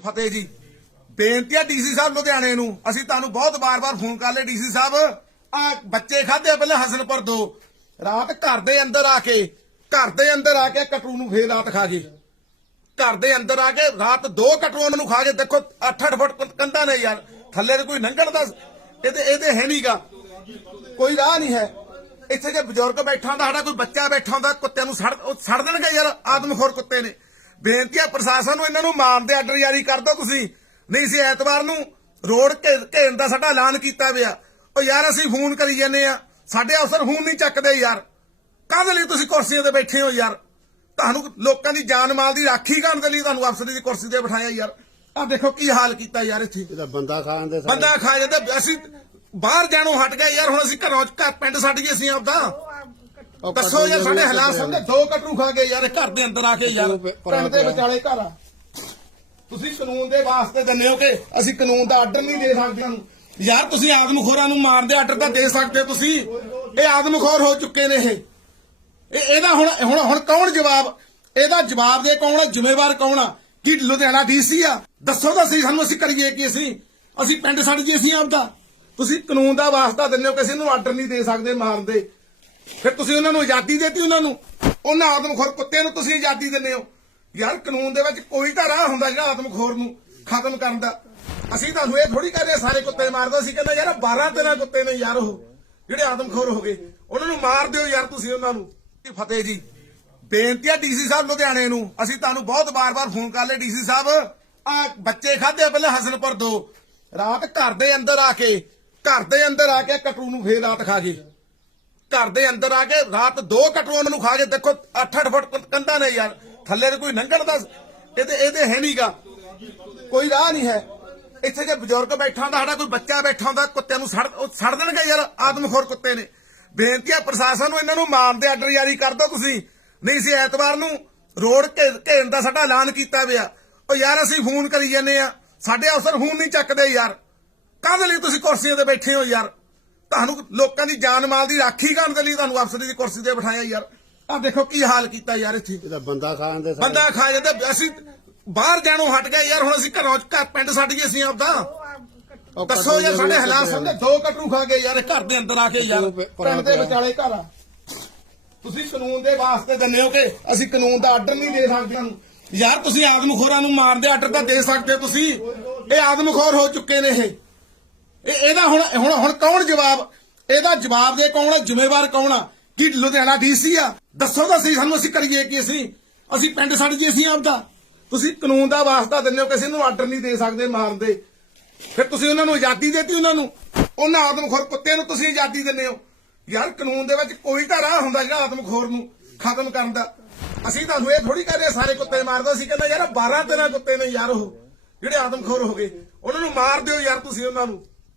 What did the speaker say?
ਫਤਿਹ ਜੀ। ਬੇਨਤੀ ਹੈ ਡੀਸੀ ਸਾਹਿਬ ਲੁਧਿਆਣੇ ਨੂੰ, ਅਸੀਂ ਤੁਹਾਨੂੰ ਬਹੁਤ ਵਾਰ-ਵਾਰ ਫੋਨ ਕਰ ਲਏ ਡੀਸੀ ਸਾਹਿਬ। ਆ ਬੱਚੇ ਖਾਦੇ ਪਹਿਲਾਂ ਹਸਨਪੁਰ ਦੋ ਰਾਤ ਘਰ ਦੇ ਅੰਦਰ ਆ ਕੇ, ਘਰ ਦੇ ਅੰਦਰ ਆ ਕੇ ਕਟਰੂ ਨੂੰ ਫੇਰ ਰਾਤ ਖਾ ਗਏ। ਘਰ ਦੇ ਅੰਦਰ ਆ ਕੇ ਰਾਤ ਦੋ ਕਟਰੂਆਂ ਨੂੰ ਖਾ ਕੇ ਦੇਖੋ 8-8 ਫੁੱਟ ਕੰਧਾਂ ਨੇ ਯਾਰ। ਥੱਲੇ ਤੇ ਕੋਈ ਲੰਘਣ ਦਾ ਇਹਦੇ ਇਹਦੇ ਹੈ ਨਹੀਂਗਾ ਕੋਈ ਰਾਹ ਨਹੀਂ ਹੈ। ਇੱਥੇ ਜੇ ਬਜ਼ੁਰਗ ਬੈਠਾ ਹੁੰਦਾ, ਸਾਡਾ ਕੋਈ ਬੱਚਾ ਬੈਠਾ ਹੁੰਦਾ, ਕੁੱਤਿਆਂ ਨੂੰ ਸੜ ਸੜ ਦੇਣਗੇ ਯਾਰ। ਆਦਮਖੋਰ ਕੁੱਤੇ ਨੇ। ਬੇਨਤੀ ਹੈ ਪ੍ਰਸ਼ਾਸਨ ਨੂੰ ਇਹਨਾਂ ਨੂੰ ਮਾਰਨ ਦੇ ਆਰਡਰ ਜਾਰੀ ਕਰ ਦਿਓ ਤੁਸੀਂ। ਨਹੀਂ ਸੀ ਐਤਵਾਰ ਨੂੰ ਰੋਡ ਘੇਰਨ ਦਾ ਸਾਡਾ ਐਲਾਨ ਕੀਤਾ ਪਿਆ ਉਹ ਯਾਰ ਅਸੀਂ ਫੋਨ ਕਰੀ ਜਾਂਦੇ ਆ। ਸਾਡੇ ਅਫਸਰ ਫੋਨ ਨਹੀਂ ਚੱਕਦੇ ਯਾਰ। ਕਾਹਦੇ ਲਈ ਤੁਸੀਂ ਕੁਰਸੀਆਂ ਤੇ ਬੈਠੇ ਹੋ ਯਾਰ? ਤੁਹਾਨੂੰ ਲੋਕਾਂ ਦੀ ਜਾਨ ਮਾਲ ਦੀ ਰਾਖੀ ਕਰਨ ਦੇ ਲਈ ਤੁਹਾਨੂੰ ਅਫਸਰ ਦੀ ਕੁਰਸੀ ਤੇ ਬਿਠਾਇਆ ਯਾਰ। ਆਹ ਦੇਖੋ ਕੀ ਹਾਲ ਕੀਤਾ ਯਾਰ ਇੱਥੇ। ਇਹਦਾ ਬੰਦਾ ਖਾਣ ਦੇ ਬੰਦਾ ਖਾ ਜਾਂਦਾ ਅਸੀਂ ਬਾਹਰ ਜਾਣੋਂ ਹਟ ਗਏ ਯਾਰ ਹੁਣ ਅਸੀਂ ਘਰੋਂ ਘਰ ਪਿੰਡ ਛੱਡ ਗਏ ਅਸੀਂ ਆਪਦਾ। ਦੱਸੋ ਯਾਰ ਸਾਡੇ ਹਾਲਾਤ ਸਮਝੇ ਦੋ ਕਟਰੂ ਖਾ ਗਏ ਯਾਰ ਘਰ ਦੇ ਅੰਦਰ ਆ ਕੇ ਯਾਰ ਪਿੰਡ ਦੇ ਵਿਚਾਲੇ ਘਰ ਆ। ਤੁਸੀਂ ਕਾਨੂੰਨ ਦੇ ਵਾਸਤੇ ਦਿੰਦੇ ਹੋ ਕਿ ਅਸੀਂ ਕਾਨੂੰਨ ਦਾ ਆਰਡਰ ਨਹੀਂ ਦੇ ਸਕਦੇ ਤੁਹਾਨੂੰ ਯਾਰ ਤੁਸੀਂ ਆਦਮਖੋਰਾਂ ਨੂੰ ਮਾਰਨ ਦੇ ਆਰਡਰ ਤਾਂ ਦੇ ਸਕਦੇ ਹੋ ਤੁਸੀਂ। ਇਹ ਆਦਮਖੋਰ ਹੋ ਚੁੱਕੇ ਨੇ ਇਹ। ਇਹ ਇਹਦਾ ਹੁਣ ਹੁਣ ਹੁਣ ਕੌਣ ਜਵਾਬ? ਇਹਦਾ ਜਵਾਬ ਦੇ ਕੌਣ ਆ? ਜ਼ਿੰਮੇਵਾਰ ਕੌਣ ਆ? ਕੀ ਲੁਧਿਆਣਾ ਡੀਸੀ ਆ? ਦੱਸੋ ਤਾਂ ਸਹੀ ਸਾਨੂੰ ਅਸੀਂ ਕਰੀਏ ਕੀ ਅਸੀਂ? ਅਸੀਂ ਪਿੰਡ ਛੱਡ ਜੀ ਅਸੀਂ ਆਪਦਾ। ਤੁਸੀਂ ਕਾਨੂੰਨ ਦਾ ਵਾਸਤਾ ਦਿੰਦੇ ਹੋ ਕਿਸੇ ਨੂੰ ਆਰਡਰ ਨਹੀਂ ਦੇ ਸਕਦੇ ਮਾਰਨ ਦੇ। ਫਿਰ ਤੁਸੀਂ ਉਹਨਾਂ ਨੂੰ ਆਜ਼ਾਦੀ ਦੇਤੀ ਉਹਨਾਂ ਨੂੰ? ਉਹਨਾਂ ਆਦਮਖੋਰ ਕੁੱਤਿਆਂ ਨੂੰ ਤੁਸੀਂ ਆਜ਼ਾਦੀ ਦਿੰਦੇ ਹੋ? ਯਾਰ ਕਾਨੂੰਨ ਦੇ ਵਿੱਚ ਕੋਈ ਤਾਂ ਰਾਹ ਹੁੰਦਾ ਜਿਹੜਾ ਆਦਮਖੋਰ ਨੂੰ ਖਤਮ ਕਰਨ ਦਾ। ਅਸੀਂ ਤੁਹਾਨੂੰ ਇਹ ਥੋੜੀ ਕਰ ਰਹੇ ਸਾਰੇ ਕੁੱਤੇ ਮਾਰਦਾ ਸੀ ਕਹਿੰਦਾ ਯਾਰ 12 13 ਕੁੱਤੇ ਨੇ ਯਾਰ ਉਹ, ਜਿਹੜੇ ਆਦਮਖੋਰ ਹੋ ਗਏ। ਉਹਨਾਂ ਨੂੰ ਮਾਰ ਦਿਓ ਯਾਰ ਤੁਸੀਂ ਉਹਨਾਂ ਨੂੰ। ਫਤਿਹ ਜੀ, ਬੇਨਤੀ ਹੈ ਡੀਸੀ ਸਾਹਿਬ ਲੁਧਿਆਣੇ ਨੂੰ। ਅਸੀਂ ਤੁਹਾਨੂੰ ਬਹੁਤ ਵਾਰ-ਵਾਰ ਫੋਨ ਕਰ ਲਏ ਡੀਸੀ ਸਾਹਿਬ। ਆ ਬੱਚੇ ਖਾਦੇ ਪਹਿਲਾਂ ਹਸਨਪੁਰ ਦੋ। ਰਾਤ ਘਰ ਦੇ ਅੰਦਰ ਆ ਕੇ, ਘਰ ਦੇ ਅੰਦਰ ਆ ਕੇ ਕਟਰੂ ਨੂੰ ਫੇਰ ਰਾਤ ਖਾ ਗਏ। ਘਰ ਦੇ ਅੰਦਰ ਆ ਕੇ ਰਾਤ ਦੋ ਕਟਰੂਆਂ ਨੂੰ ਖਾ ਕੇ ਦੇਖੋ 8-8 ਫੁੱਟ ਕੰਧਾਂ ਨੇ ਯਾਰ, ਥੱਲੇ ਤੇ ਕੋਈ ਲੰਘਣ ਦਾ ਇਹਦੇ ਇਹਦੇ ਹੈ ਨਹੀਂਗਾ ਕੋਈ ਰਾਹ ਨਹੀਂ ਹੈ। ਇੱਥੇ ਜੇ ਬਜ਼ੁਰਗ ਬੈਠਾ ਹੁੰਦਾ, ਸਾਡਾ ਕੋਈ ਬੱਚਾ ਬੈਠਾ ਹੁੰਦਾ, ਕੁੱਤਿਆਂ ਨੂੰ ਸੜ ਸੜ ਦੇਣਗੇ ਯਾਰ ਆਦਮਖੋਰ ਕੁੱਤੇ ਨੇ। ਬੇਨਤੀ ਹੈ ਪ੍ਰਸ਼ਾਸਨ ਨੂੰ, ਇਹਨਾਂ ਨੂੰ ਮਾਰਨ ਦੇ ਆਰਡਰ ਜਾਰੀ ਕਰ ਦਿਓ ਤੁਸੀਂ। ਨਹੀਂ ਸੀ ਐਤਵਾਰ ਨੂੰ ਰੋਡ ਘੇ- ਘੇਰਨ ਦਾ ਸਾਡਾ ਐਲਾਨ ਕੀਤਾ ਪਿਆ। ਉਹ ਯਾਰ, ਅਸੀਂ ਫੋਨ ਕਰੀ ਜਾਂਦੇ ਆ। ਸਾਡੇ ਅਫਸਰ ਫੋਨ ਨਹੀਂ ਚੱਕਦੇ ਯਾਰ। ਕਾਹਦੇ ਲਈ ਤੁਸੀਂ ਕੁਰਸੀਆਂ ਤੇ ਬੈਠੇ ਹੋ ਯਾਰ? ਤੁਹਾਨੂੰ ਲੋਕਾਂ ਦੀ ਜਾਨ ਮਾਲ ਦੀ ਰਾਖੀ ਕਰਨ ਦੇ ਲਈ ਤੁਹਾਨੂੰ ਅਫਸਰ ਦੀ ਕੁਰਸੀ ਤੇ ਬਿਠਾਇਆ ਯਾਰ। ਆਹ ਦੇਖੋ ਕੀ ਹਾਲ ਕੀਤਾ ਯਾਰ ਇੱਥੇ। ਇਹਦਾ ਬੰਦਾ ਖਾਣ ਦੇ ਬੰਦਾ ਖਾ ਜਾਂਦਾ ਅਸੀਂ ਬਾਹਰ ਜਾਣੋਂ ਹਟ ਗਏ ਯਾਰ ਹੁਣ ਅਸੀਂ ਘਰੋਂ ਘਰ ਪਿੰਡ ਛੱਡ ਗਏ ਅਸੀਂ ਆਪਦਾ। ਦੱਸੋ ਯਾਰ ਸਾਡੇ ਹਾਲਾਤ ਸਮਝੇ ਦੋ ਕਟਰੂ ਖਾ ਗਏ ਯਾਰ ਘਰ ਦੇ ਅੰਦਰ ਆ ਕੇ ਯਾਰ ਪਿੰਡ ਦੇ ਵਿਚਾਲੇ ਘਰ ਆ। ਤੁਸੀਂ ਕਾਨੂੰਨ ਦੇ ਵਾਸਤੇ ਦਿੰਦੇ ਹੋ ਕਿ ਅਸੀਂ ਕਾਨੂੰਨ ਦਾ ਆਰਡਰ ਨਹੀਂ ਦੇ ਸਕਦੇ ਤੁਹਾਨੂੰ ਯਾਰ ਤੁਸੀਂ ਆਦਮਖੋਰਾਂ ਨੂੰ ਮਾਰਨ ਦੇ ਆਰਡਰ ਤਾਂ ਦੇ ਸਕਦੇ ਤੁਸੀਂ। ਇਹ ਆਦਮਖੋਰ ਹੋ ਚੁੱਕੇ ਨੇ ਇਹ। ਇਹ ਇਹਦਾ ਹੁਣ ਹੁਣ ਹੁਣ ਕੌਣ ਜਵਾਬ? ਇਹਦਾ ਜਵਾਬ ਦੇ ਕੌਣ ਆ? ਜ਼ਿੰਮੇਵਾਰ ਕੌਣ ਆ? ਕਿ ਲੁਧਿਆਣਾ ਡੀਸੀ ਆ? ਦੱਸੋ ਤਾਂ ਸਹੀ ਸਾਨੂੰ ਅਸੀਂ ਕਰੀਏ ਕੀ ਅਸੀਂ? ਅਸੀਂ ਪਿੰਡ ਛੱਡ ਜੀ ਅਸੀਂ ਆਪਦਾ। ਤੁਸੀਂ ਕਾਨੂੰਨ ਦਾ ਵਾਸਤਾ ਦਿੰਦੇ ਹੋ, ਕਿਸੇ ਨੂੰ ਆਰਡਰ ਨਹੀਂ ਦੇ ਸਕਦੇ ਮਾਰਨ ਦੇ ਫਿਰ ਤੁਸੀਂ ਉਹਨਾਂ ਨੂੰ ਆਜ਼ਾਦੀ ਦੇਤੀ ਉਹਨਾਂ ਨੂੰ? ਉਹਨਾਂ ਆਤਮਖੋਰ ਕੁੱਤਿਆਂ ਨੂੰ ਤੁਸੀਂ ਆਜ਼ਾਦੀ ਦਿੰਦੇ ਹੋ? ਯਾਰ ਕਾਨੂੰਨ ਦੇ ਵਿੱਚ ਕੋਈ ਤਾਂ ਰਾਹ ਹੁੰਦਾ ਜਿਹੜਾ ਆਦਮਖੋਰ ਨੂੰ ਖਤਮ ਕਰਨ ਦਾ। ਅਸੀਂ ਤੁਹਾਨੂੰ ਇਹ ਥੋੜੀ ਕਰ ਸਾਰੇ ਕੁੱਤੇ ਮਾਰਦਾ ਸੀ ਕਹਿੰਦਾ ਯਾਰ 12 13 ਕੁੱਤੇ ਨੇ ਯਾਰ ਉਹ, ਜਿਹੜੇ ਆਤਮਖੋਰ ਹੋ ਗਏ। ਉਹਨਾਂ ਨੂੰ ਮਾਰ ਦਿਓ ਯਾਰ ਤੁਸੀਂ ਉਹਨਾਂ ਨੂੰ।